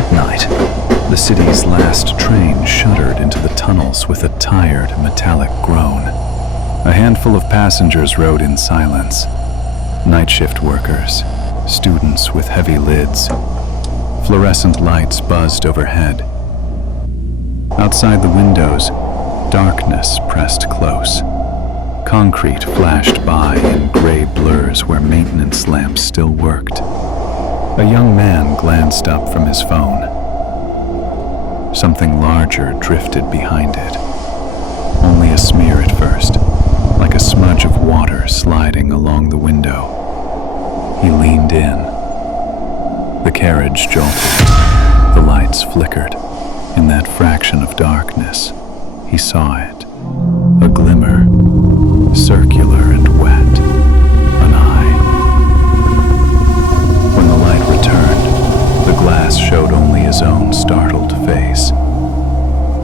midnight. The city's last train shuddered into the tunnels with a tired, metallic groan. A handful of passengers rode in silence. Night shift workers, students with heavy lids. Fluorescent lights buzzed overhead. Outside the windows, darkness pressed close. Concrete flashed by in gray blurs where maintenance lamps still worked. A young man glanced up from his phone. Something larger drifted behind it. Only a smear at first, like a smudge of water sliding along the window. He leaned in. The carriage jolted. The lights flickered. In that fraction of darkness, he saw it. A glimmer, circular and wet. An eye. When the light returned, the glass showed only his own startled face.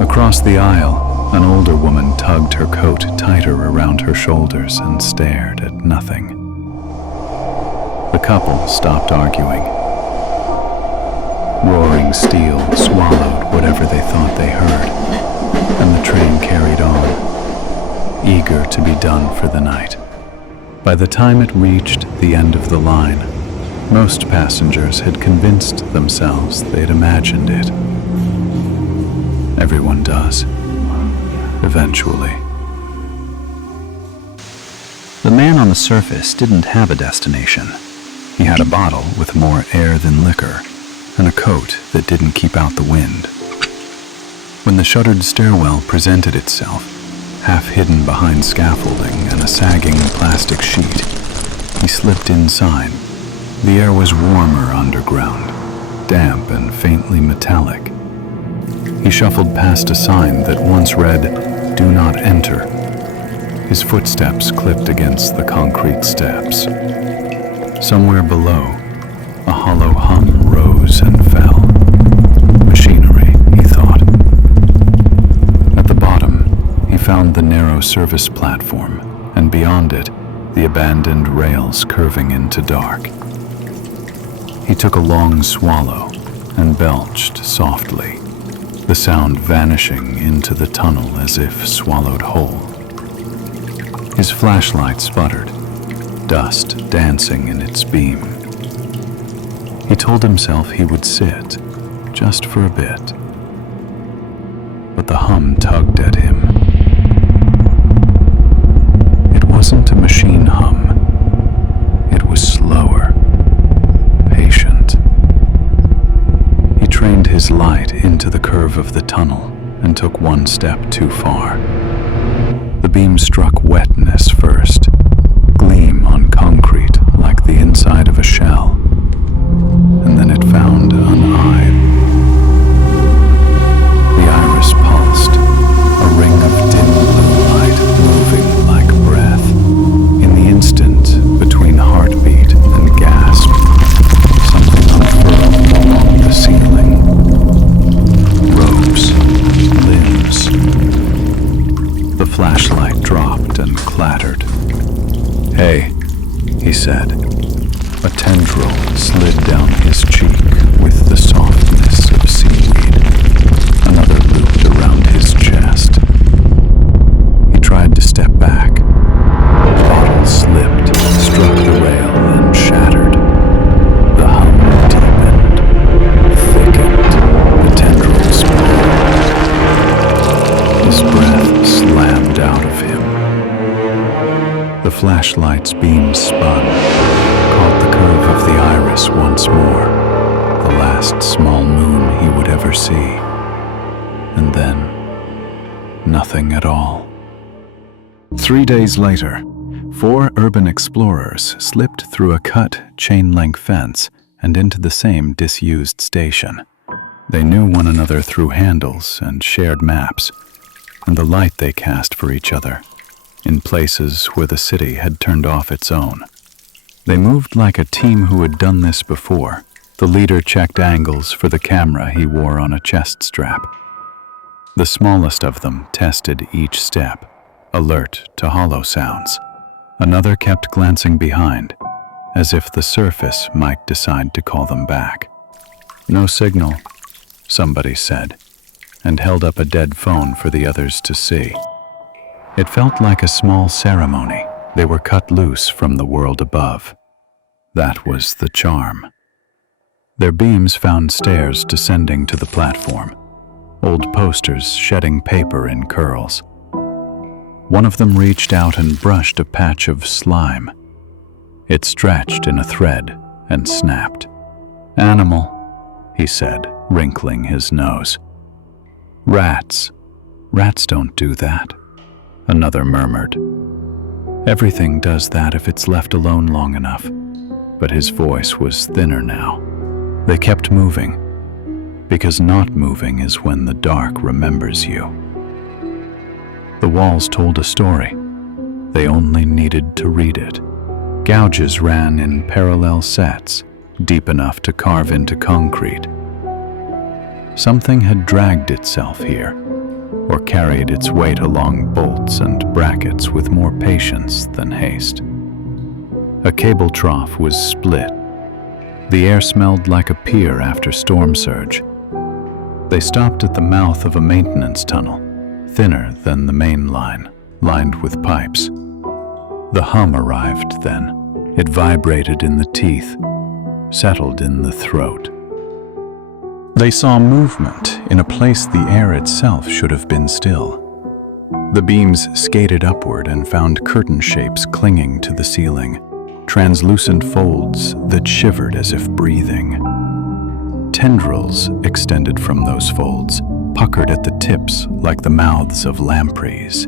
Across the aisle, an older woman tugged her coat tighter around her shoulders and stared at nothing. The couple stopped arguing. Roaring steel swallowed whatever they thought they heard, and the train carried on, eager to be done for the night. By the time it reached the end of the line, most passengers had convinced themselves they'd imagined it. Everyone does, eventually. The man on the surface didn't have a destination. He had a bottle with more air than liquor, and a coat that didn't keep out the wind. When the shuttered stairwell presented itself, half hidden behind scaffolding and a sagging plastic sheet, he slipped inside. The air was warmer underground, damp and faintly metallic. He shuffled past a sign that once read, "Do not enter." His footsteps clipped against the concrete steps. Somewhere below, a hollow hum rose and fell. Machinery, he thought. At the bottom, he found the narrow service platform, and beyond it, the abandoned rails curving into dark. He took a long swallow and belched softly, the sound vanishing into the tunnel as if swallowed whole. His flashlight sputtered, dust dancing in its beam. He told himself he would sit, just for a bit. But the hum tugged at him. It wasn't a machine hum. It was slower, patient. He trained his light into the curve of the tunnel and took one step too far. The beam struck wetness first, gleam on concrete like the inside of a shell. And then it found an eye. The iris pulsed, a ring of dim blue light moving like breath. In the instant between heartbeat and gasp, something unfurled along the ceiling. Ropes, limbs. The flashlight dropped and clattered. "Hey," he said. A tendril slid down his cheek with the softness of seaweed. Another looped around his chest. He tried to step back. The bottle slipped, struck the rail, and shattered. The hum deepened, thickened, the tendril spiraled. His breath slammed out of him. The flashlight's beam spun, caught the curve of the iris once more, the last small moon he would ever see. And then, nothing at all. 3 days later, 4 urban explorers slipped through a cut chain-link fence and into the same disused station. They knew one another through handles and shared maps, and the light they cast for each other, in places where the city had turned off its own. They moved like a team who had done this before. The leader checked angles for the camera he wore on a chest strap. The smallest of them tested each step, alert to hollow sounds. Another kept glancing behind, as if the surface might decide to call them back. No signal, somebody said, and held up a dead phone for the others to see. It felt like a small ceremony. They were cut loose from the world above. That was the charm. Their beams found stairs descending to the platform, old posters shedding paper in curls. One of them reached out and brushed a patch of slime. It stretched in a thread and snapped. "Animal," he said, wrinkling his nose. "Rats. Rats don't do that," another murmured. "Everything does that if it's left alone long enough." But his voice was thinner now. They kept moving, because not moving is when the dark remembers you. The walls told a story. They only needed to read it. Gouges ran in parallel sets, deep enough to carve into concrete. Something had dragged itself here, or carried its weight along bolts and brackets with more patience than haste. A cable trough was split. The air smelled like a pier after storm surge. They stopped at the mouth of a maintenance tunnel, thinner than the main line, lined with pipes. The hum arrived then. It vibrated in the teeth, settled in the throat. They saw movement in a place the air itself should have been still. The beams skated upward and found curtain shapes clinging to the ceiling, translucent folds that shivered as if breathing. Tendrils extended from those folds, puckered at the tips like the mouths of lampreys.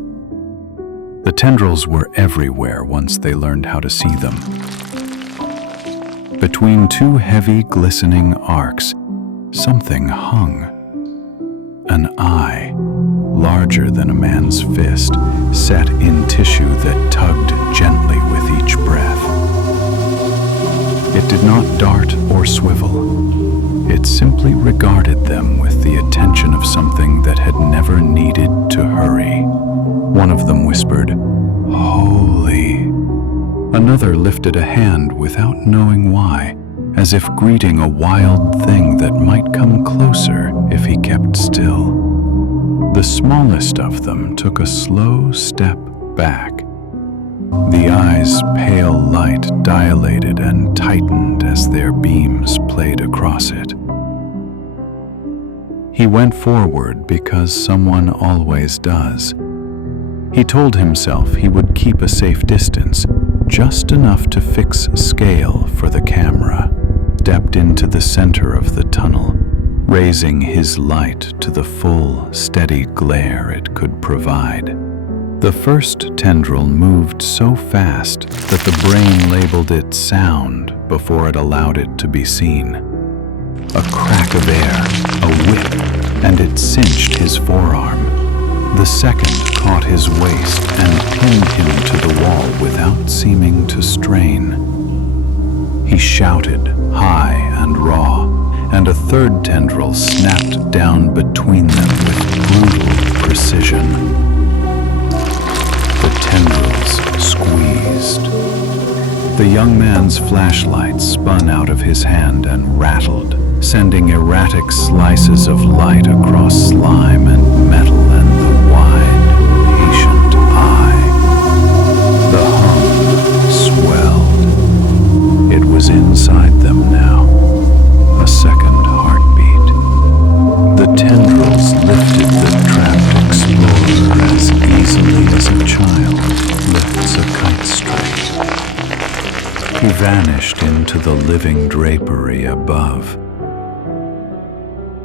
The tendrils were everywhere once they learned how to see them. Between two heavy, glistening arcs, something hung. An eye, larger than a man's fist, set in tissue that tugged gently with each breath. It did not dart or swivel. It simply regarded them with the attention of something that had never needed to hurry. One of them whispered, "Holy." Another lifted a hand without knowing why, as if greeting a wild thing that might come closer if he kept still. The smallest of them took a slow step back. The eyes' pale light dilated and tightened as their beams played across it. He went forward because someone always does. He told himself he would keep a safe distance, just enough to fix scale for the camera. Stepped into the center of the tunnel, raising his light to the full, steady glare it could provide. The first tendril moved so fast that the brain labeled it sound before it allowed it to be seen. A crack of air, a whip, and it cinched his forearm. The second caught his waist and pinned him to the wall without seeming to strain. He shouted, high and raw, and a third tendril snapped down between them with brutal precision. The tendrils squeezed. The young man's flashlight spun out of his hand and rattled, sending erratic slices of light across slime and metal and the wide, patient eye. The hum swelled. It was inside them now, a second heartbeat. The tendrils lifted the trapped explorer as easily as a child lifts a kite string. He vanished into the living drapery above.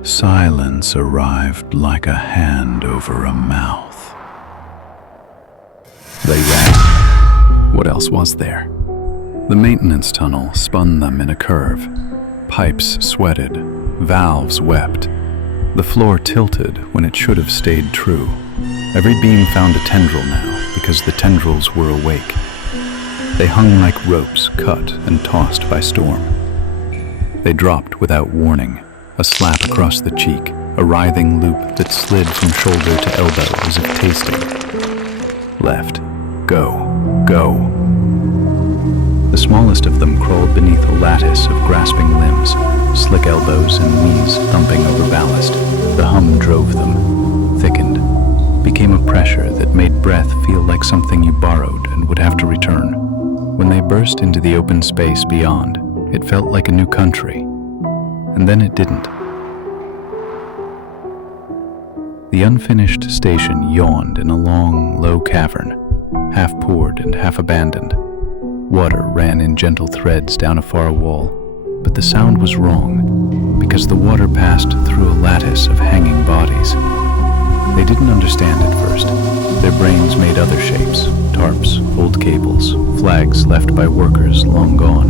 Silence arrived like a hand over a mouth. They ran. What else was there? The maintenance tunnel spun them in a curve. Pipes sweated. Valves wept. The floor tilted when it should have stayed true. Every beam found a tendril now because the tendrils were awake. They hung like ropes cut and tossed by storm. They dropped without warning. A slap across the cheek, a writhing loop that slid from shoulder to elbow as if tasting. Left. Go. Go. The smallest of them crawled beneath a lattice of grasping limbs, slick elbows and knees thumping over ballast. The hum drove them, thickened, became a pressure that made breath feel like something you borrowed and would have to return. When they burst into the open space beyond, it felt like a new country, and then it didn't. The unfinished station yawned in a long, low cavern, half poured and half abandoned. Water ran in gentle threads down a far wall, but the sound was wrong, because the water passed through a lattice of hanging bodies. They didn't understand at first. Their brains made other shapes, tarps, old cables, flags left by workers long gone.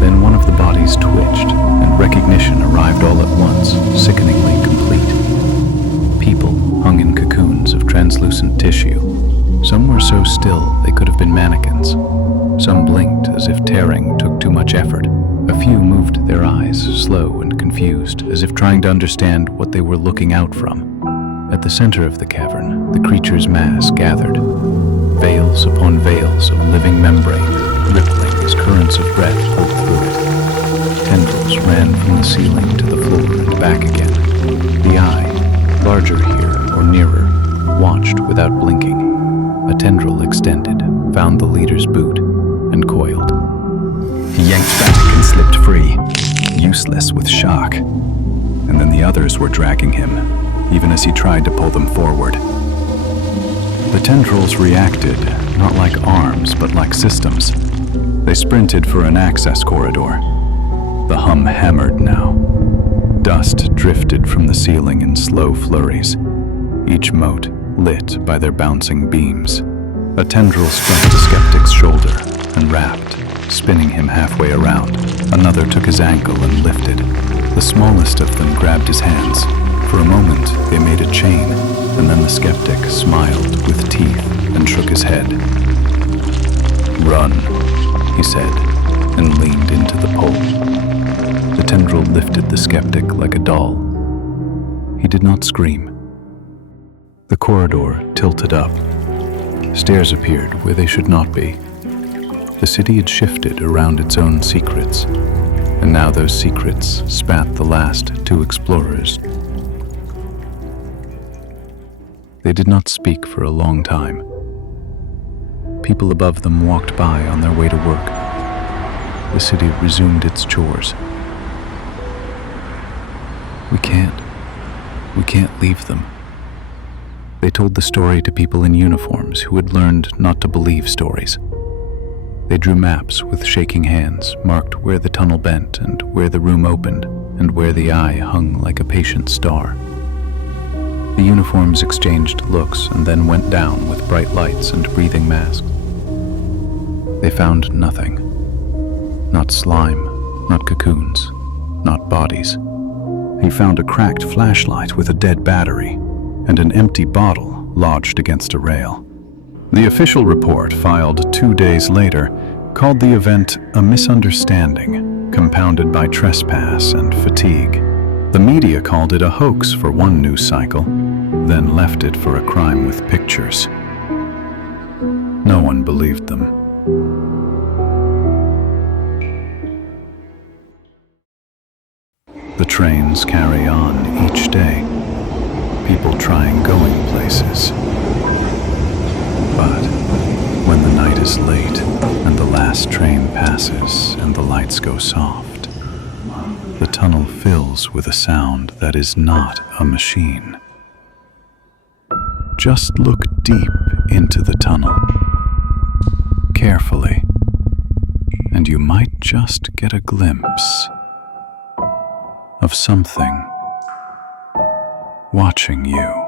Then one of the bodies twitched, and recognition arrived all at once, sickeningly complete. People hung in cocoons of translucent tissue. Some were so still they could have been mannequins. Some blinked as if tearing took too much effort. A few moved their eyes, slow and confused, as if trying to understand what they were looking out from. At the center of the cavern, the creature's mass gathered. Veils upon veils of living membrane, rippling as currents of breath pulled through it. Tendrils ran from the ceiling to the floor and back again. The eye, larger here or nearer, watched without blinking. A tendril extended, found the leader's boot, and coiled. He yanked back and slipped free, useless with shock. And then the others were dragging him, even as he tried to pull them forward. The tendrils reacted, not like arms, but like systems. They sprinted for an access corridor. The hum hammered now. Dust drifted from the ceiling in slow flurries, each mote lit by their bouncing beams. A tendril struck the skeptic's shoulder and wrapped, spinning him halfway around. Another took his ankle and lifted. The smallest of them grabbed his hands. For a moment, they made a chain, and then the skeptic smiled with teeth and shook his head. "Run," he said, and leaned into the pole. The tendril lifted the skeptic like a doll. He did not scream. The corridor tilted up. Stairs appeared where they should not be. The city had shifted around its own secrets, and now those secrets spat the last two explorers. They did not speak for a long time. People above them walked by on their way to work. The city resumed its chores. We can't leave them." They told the story to people in uniforms who had learned not to believe stories. They drew maps with shaking hands, marked where the tunnel bent and where the room opened and where the eye hung like a patient star. The uniforms exchanged looks and then went down with bright lights and breathing masks. They found nothing. Not slime, not cocoons, not bodies. He found a cracked flashlight with a dead battery and an empty bottle lodged against a rail. The official report, filed 2 days later, called the event a misunderstanding, compounded by trespass and fatigue. The media called it a hoax for one news cycle, then left it for a crime with pictures. No one believed them. The trains carry on each day, people trying going places. But when the night is late and the last train passes and the lights go soft, the tunnel fills with a sound that is not a machine. Just look deep into the tunnel, carefully, and you might just get a glimpse of something watching you.